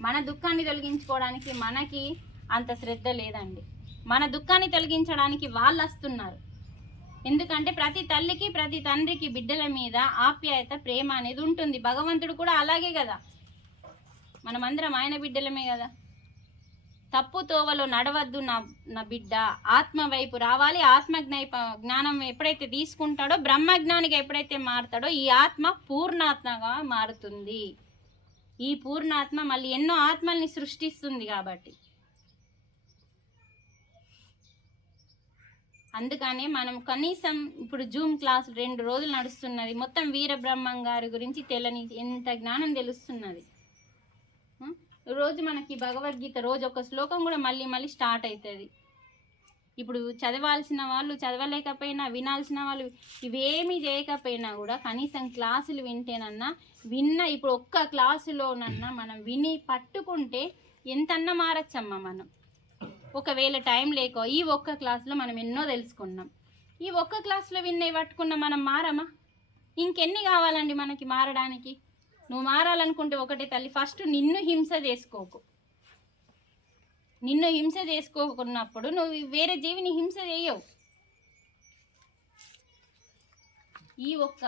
మన దుఃఖాన్ని తొలగించుకోవడానికి మనకి అంత శ్రద్ధ లేదండి. మన దుఃఖాన్ని తొలగించడానికి వాళ్ళు వస్తున్నారు. ఎందుకంటే ప్రతి తల్లికి ప్రతి తండ్రికి బిడ్డల మీద ఆప్యాయత ప్రేమ అనేది ఉంటుంది. భగవంతుడు కూడా అలాగే కదా. మనమందరం ఆయన బిడ్డలమే కదా. తప్పు తోవలో నడవద్దు నా నా బిడ్డ. ఆత్మ వైపు రావాలి. ఆత్మ జ్ఞానం ఎప్పుడైతే తీసుకుంటాడో బ్రహ్మజ్ఞానిగా ఎప్పుడైతే మారుతాడో ఈ ఆత్మ పూర్ణాత్మగా మారుతుంది. ఈ పూర్ణాత్మ మళ్ళీ ఎన్నో ఆత్మల్ని సృష్టిస్తుంది కాబట్టి. అందుకనే మనం కనీసం ఇప్పుడు జూమ్ క్లాస్ రెండు రోజులు నడుస్తున్నది. మొత్తం వీరబ్రహ్మం గారి గురించి తెలని ఎంత జ్ఞానం తెలుస్తున్నది. రోజు మనకి భగవద్గీత రోజు ఒక శ్లోకం కూడా మళ్ళీ మళ్ళీ స్టార్ట్ అవుతుంది ఇప్పుడు చదవాల్సిన వాళ్ళు చదవలేకపోయినా వినాల్సిన వాళ్ళు ఇవేమీ చేయకపోయినా కూడా కనీసం క్లాసులు వింటేనన్నా విన్న ఇప్పుడు ఒక్క క్లాసులోనన్నా మనం విని పట్టుకుంటే ఎంతన్నా మారచ్చమ్మా మనం. ఒకవేళ టైం లేకో ఈ ఒక్క క్లాస్లో మనం ఎన్నో తెలుసుకున్నాం. ఈ ఒక్క క్లాస్లో విన్నవి పట్టుకున్న మనం మారమా? ఇంకెన్ని కావాలండి మనకి మారడానికి? నువ్వు మారాలనుకుంటే ఒకటే తల్లి ఫస్ట్ నిన్ను హింస చేసుకోకు. నిన్ను హింస చేసుకోకున్నప్పుడు నువ్వు వేరే జీవిని హింస చేయవు. ఈ ఒక్క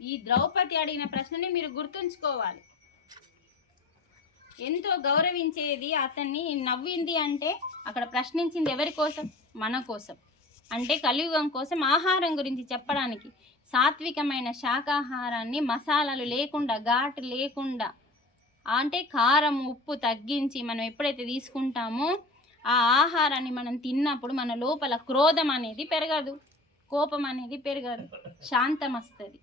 ఈ ద్రౌపది అడిగిన ప్రశ్నని మీరు గుర్తుంచుకోవాలి. ఎంతో గౌరవించేది అతన్ని నవ్వింది అంటే అక్కడ ప్రశ్నించింది ఎవరి కోసం? మన కోసం. అంటే కలియుగం కోసం ఆహారం గురించి చెప్పడానికి సాత్వికమైన శాకాహారాన్ని మసాలాలు లేకుండా ఘాటు లేకుండా అంటే కారం ఉప్పు తగ్గించి మనం ఎప్పుడైతే తీసుకుంటామో ఆ ఆహారాన్ని మనం తిన్నప్పుడు మన లోపల క్రోధం అనేది పెరగదు. కోపం అనేది పెరగదు. శాంతం వస్తుంది.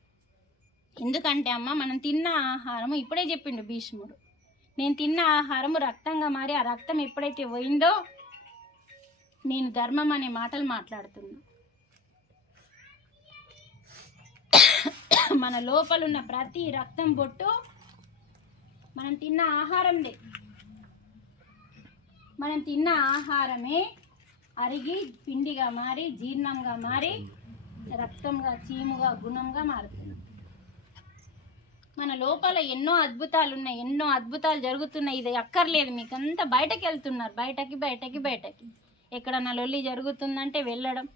ఎందుకంటే అమ్మ మనం తిన్న ఆహారము ఇప్పుడే చెప్పిండు భీష్ముడు. నేను తిన్న ఆహారము రక్తంగా మారి ఆ రక్తం ఎప్పుడైతే పోయిందో నేను ధర్మం అనే మాటలు మాట్లాడుతున్నా. మన లోపల ఉన్న ప్రతి రక్తం బొట్టు మనం తిన్న ఆహారందే మనం తిన్న ఆహారమే అరిగి పిండిగా మారి జీర్ణంగా మారి రక్తంగా చీముగా గుణంగా మారుతుంది. మన లోపల ఎన్నో అద్భుతాలు ఉన్నాయి ఎన్నో అద్భుతాలు జరుగుతున్నాయి. ఇది అక్కర్లేదు మీకు అంతా బయటకు వెళ్తున్నారు బయటకి బయటకి బయటకి. ఎక్కడన్నా లొల్లి జరుగుతుందంటే వెళ్ళడం.